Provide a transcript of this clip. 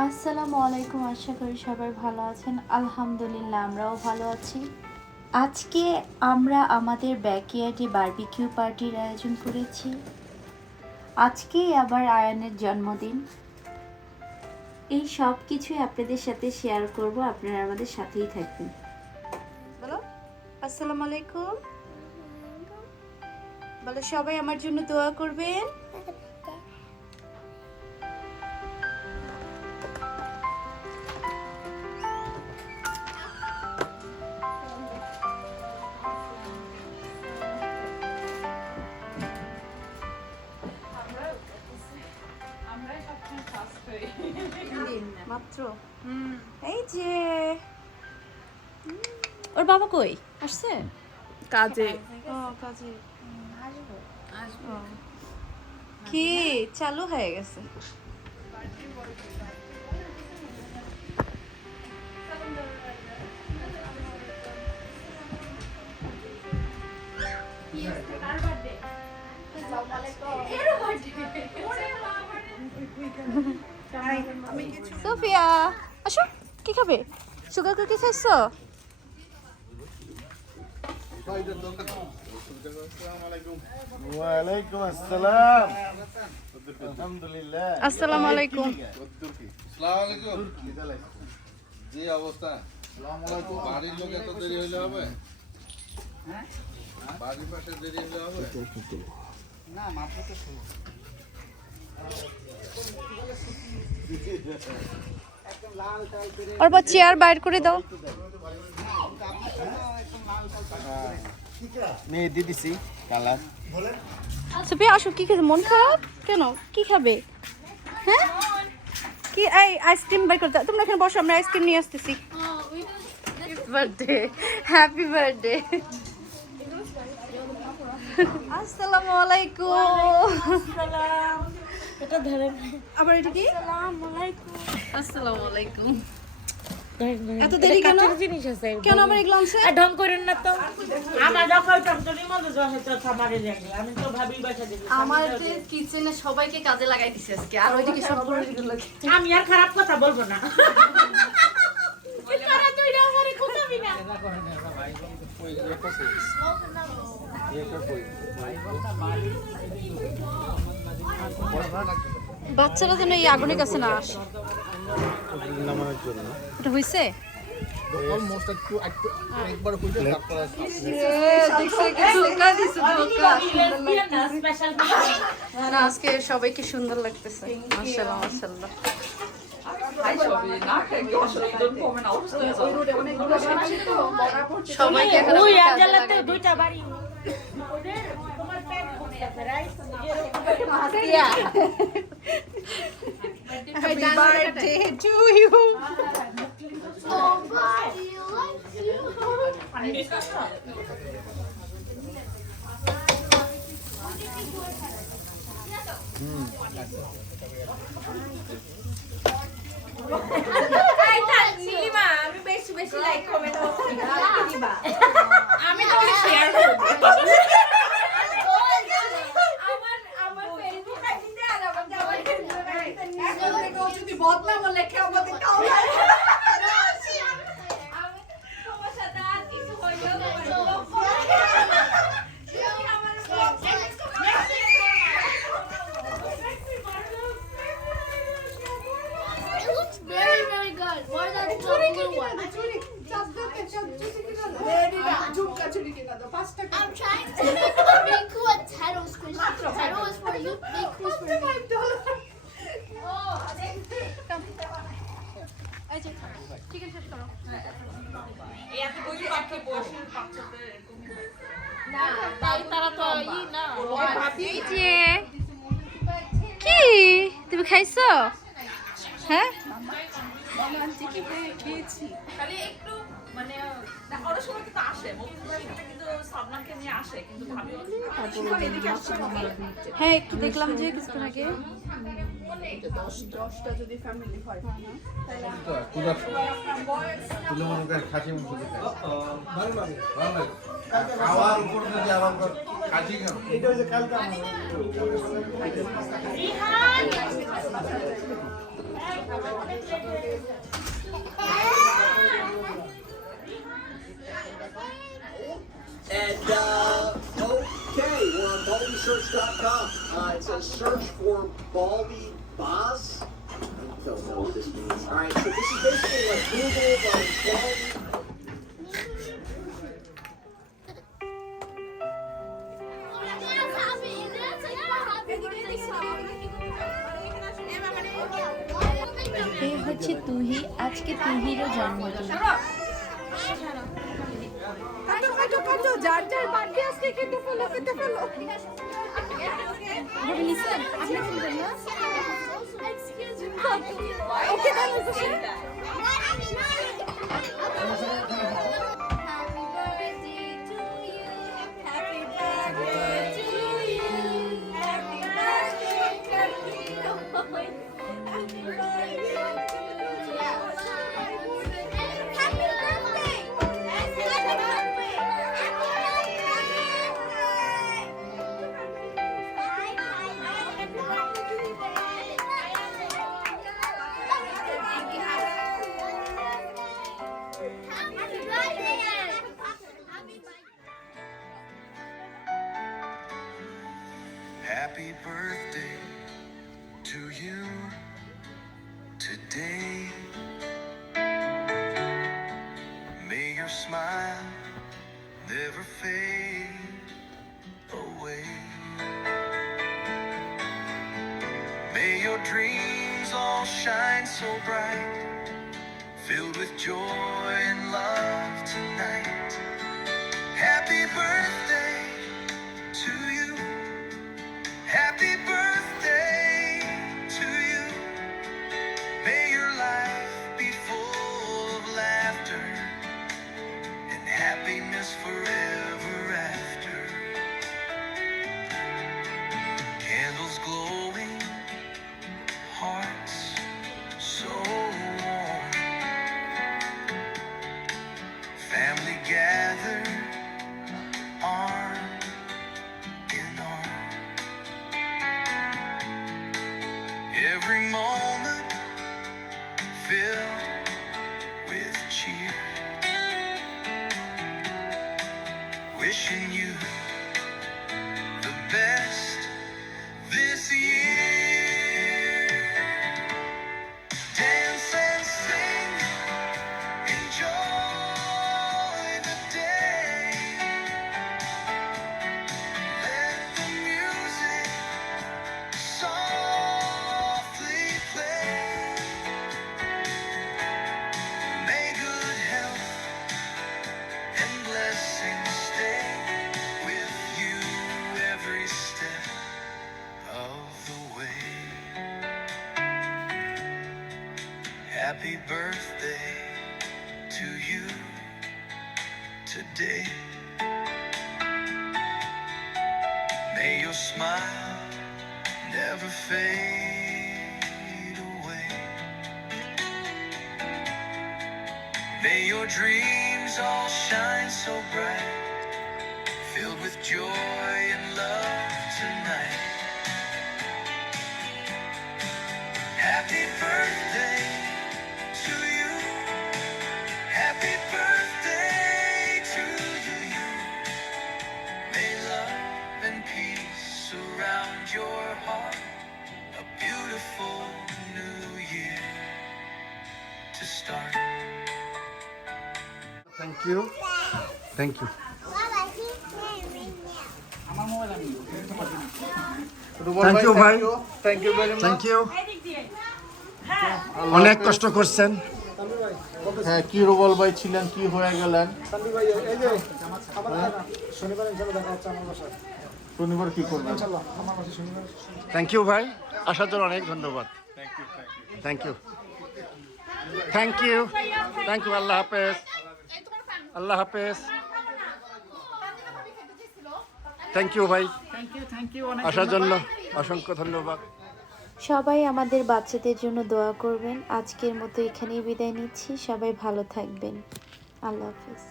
আসসালামু আলাইকুম, আশা করি সবাই ভালো আছেন। আলহামদুলিল্লাহ আমরাও ভালো আছি। আজকে আমরা আমাদের ব্যাকইয়ার্ডে বারবিকিউ পার্টির আয়োজন করেছি। আজকেই আবার আয়ানের জন্মদিন। এই সব কিছুই আপনাদের সাথে শেয়ার করব, আপনারা আমাদের সাথেই থাকবেন। বলো আসসালামু আলাইকুম, বলো সবাই আমার জন্য দোয়া করবেন। মাত্র এই যে ওর বাবা কই আসছে? কাজে কাজে কি চালু হয়ে গেছে? সোফিয়া আসো, কি খাবে? সুগার কুকি খাইছো? ওয়ালাইকুম আসসালাম। আলহামদুলিল্লাহ। আসসালামু আলাইকুম। আসসালামু আলাইকুম। জি অবস্থা? আসসালামু আলাইকুম। বাড়ির লোক এত দেরি হইলে হবে? হ্যাঁ, বাড়ির পাশে দেরি হইলে হবে না? মাত্র তো শুরু। ওর বাবা চেয়ার বাইর করে দাও। মেহেদি দিছি কালার। সুফিয়া আসো, কি খেতে মন খারাপ কেন? কি খাবে? হ্যাঁ কি? এই আইসক্রিম বাই করতে, তোমরা এখানে বসো, আমরা আইসক্রিম নিয়ে আসতেছি। Birthday, happy birthday. আসসালামু আলাইকুম। এটা ধরেন। আবার এটা কি? আসসালামু আলাইকুম। এত দেরি কেন? জিনিস আছে কেন আমার এগুলো আনছে? আর ঢং করেন না তো। আমার যখন তরকারি মধ্যে যখন তো খাবারে লাগে আমি তো ভাবি বাসা দিই। আমাদের কিচেনে সবাইকে কাজে লাগাই দিছে আজকে, আর ওইদিকে সব করে দিল। আমি আর খারাপ কথা বলবো না। তারা তো এটা আমারে খুঁজাবি না। বাচ্চারা যেন এই আগুনের কাছে না আসে। নামানোর জন্য এটা হইছে? অলমোস্ট একটু একবার কইতে তারপর স্পেশাল না, আজকে সবাইকে সুন্দর লাগতেছে। মাশাআল্লাহ মাশাআল্লাহ। সবাইকে এখন ওই কাজে আজালাতে লাগাই দিই। দুইটা বাড়ি। তোমার প্যাক মনে আছে rice. Happy birthday to you. আমি বেশি বেশি লাইক কমেন্ট করছি না। আমি তো শেয়ার করব। আমার ফেসবুক আইডিতে আর আমার ফেসবুক আইডিতে নিয়ে যদি বদনা বলে কেউ বলতে কাও আমি তোমার সাথে আর কিছু হইলো Very, very good. More than the blue one. I'm trying to make you a Taro squish. Taro is for you. Make this for me. Chicken শেষ করো। তারা তো ই না। এই যে কি তুমি খাইছো? হ্যাঁ খালি একটু মানে ওরা সময় কিন্তু আসে মুক্তিবাড়িতে কিন্তু সাবনাকে নিয়ে আসে কিন্তু ভাবি এদিকে আসছে হ্যাঁ, একটু দেখলাম যে কিছুক্ষণ আগে। 10টা যদি ফ্যামিলি হয় তুলে মনে করেন খাসি মাংস দিতে ভালো লাগে খাওয়ার উপর যদি আবার খাসি খাও এটা হচ্ছে কালকে Rihan And okay, we're on BaldySearch.com. It says search for Baldy Boz. I don't know what this means. All right, so this is basically like Google, but it's Baldy. এই হচ্ছে তুহি, আজকে তুহিরও জন্মদিন। কাটো কাটো কাটো, যার যার বার্থডে আজকে কেটে ফেলো কেটে ফেলো। ওকে তাহলে খুশি। Happy birthday to you today. May your smile never fade away. May your dreams all shine so bright, filled with joy and love tonight. Happy birthday to you. Happy birthday to you. May your life be full of laughter and happiness forever after. Candles glowing, hearts so warm. Family gathered, arm in arm. Every moment filled with cheer. Wishing you the best this year. Dance and sing, enjoy the day. Let the music softly play. May good health and blessings stay with you every step of the way. Happy birthday to you today. May your smile never fade away. May your dreams all shine so bright, filled with joy and love tonight. Happy birthday to you. Happy birthday to you. May love and peace surround your heart. A beautiful new year to start. Thank you thank you thank you ভাই thank you very much thank you অনেক কষ্ট করছেন হ্যাঁ কি rouble ভাই ছিলেন কি হয়ে গেলেন শনিবার কি করবেন থ্যাংক ইউ ভাই আসার জন্য অনেক ধন্যবাদ thank you thank you thank you আল্লাহ হাফেজ আল্লাহ হাফেজ থ্যাংক ইউ ভাই আসার জন্য অসংখ্য ধন্যবাদ। সবাই আমাদের বাচ্চাদের জন্য দোয়া করবেন। আজকের মতো এখানেই বিদায় নিচ্ছি। সবাই ভালো থাকবেন। আল্লাহ হাফেজ।